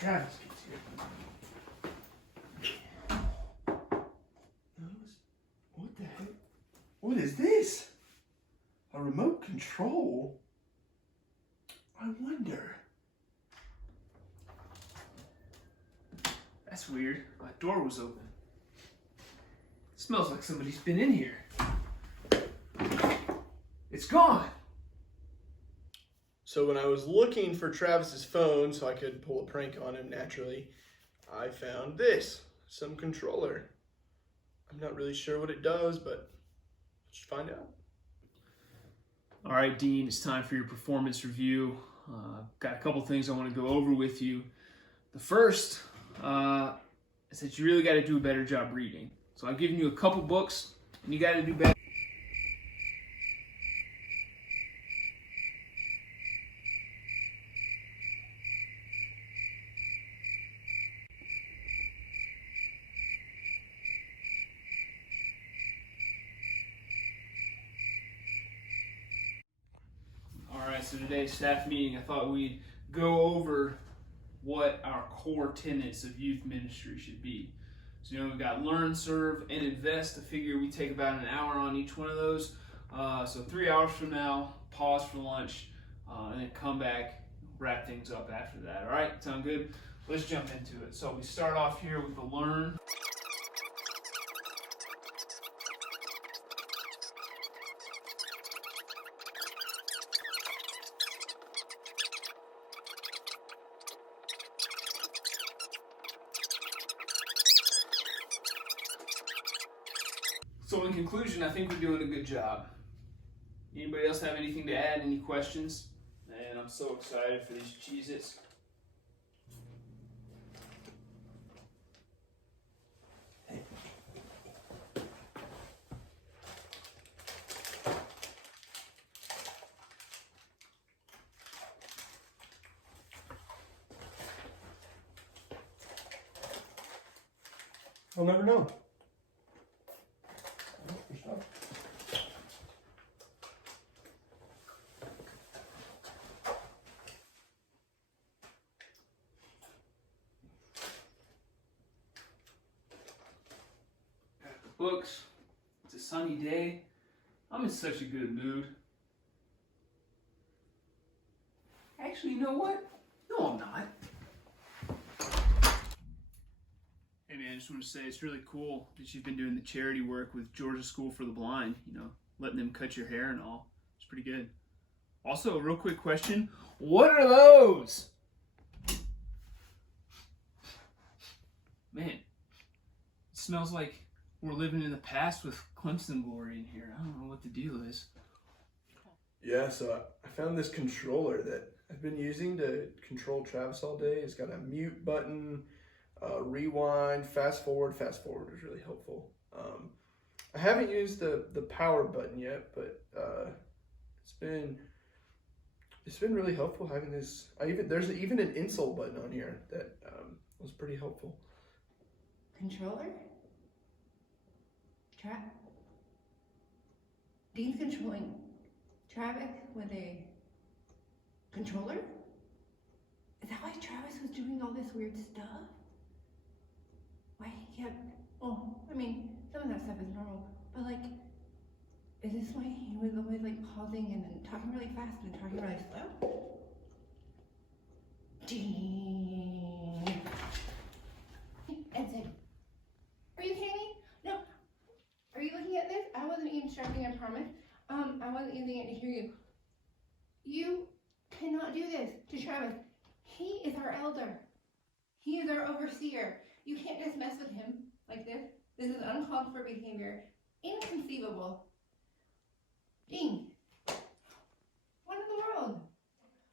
Travis gets here. What the heck? What is this? A remote control? I wonder. That's weird. My door was open. It smells like somebody's been in here. It's gone. So when I was looking for Travis's phone so I could pull a prank on him naturally, I found this, some controller. I'm not really sure what it does, but let's find out. All right, Dean, it's time for your performance review. Got a couple things I want to go over with you. The first is that you really got to do a better job reading. So I've given you a couple books, and you got to do better. So today's staff meeting, I thought we'd go over what our core tenets of youth ministry should be. So, we've got learn, serve, and invest. I figure we take about an hour on each one of those. So 3 hours from now, pause for lunch, and then come back, wrap things up after that. All right, sound good? Let's jump into it. So we start off here with the learn. So in conclusion, I think we're doing a good job. Anybody else have anything to add? Any questions? Man, I'm so excited for these Cheez-Its. I'll never know. Books. It's a sunny day. I'm in such a good mood. Actually, you know what? No, I'm not. Hey man, I just want to say it's really cool that you've been doing the charity work with Georgia School for the Blind, letting them cut your hair and all. It's pretty good. Also, a real quick question. What are those? Man, it smells like we're living in the past with Clemson glory in here. I don't know what the deal is. Yeah, so I found this controller that I've been using to control Travis all day. It's got a mute button, rewind, fast forward. Fast forward is really helpful. I haven't used the power button yet, but it's been really helpful having this. There's even an insult button on here that was pretty helpful. Controller? Dean's controlling Travis with a controller? Is that why Travis was doing all this weird stuff? Why he kept, some of that stuff is normal, but is this why he was always pausing and then talking really fast and then talking really slow? Dean. Edson, are you kidding me? No. Are you looking at this? I wasn't eavesdropping, I promise. I wasn't using it to hear you. You cannot do this to Travis. He is our elder. He is our overseer. You can't just mess with him like this. This is uncalled for behavior. Inconceivable. Dean, what in the world?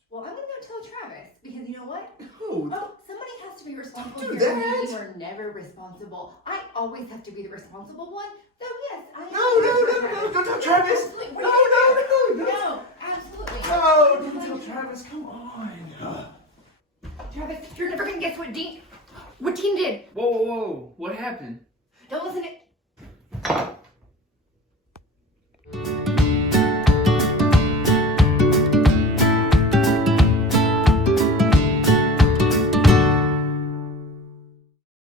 Well, I'm gonna go tell Travis because you know what? Who? Oh, somebody has to be responsible. Don't do here. that. You are never responsible. I always have to be the responsible one. So yes, I am. No, don't tell Travis. Absolutely. No, absolutely. no, don't tell Travis. Come on. Travis, you're never gonna guess what Dean did. Whoa, what happened? Don't listen to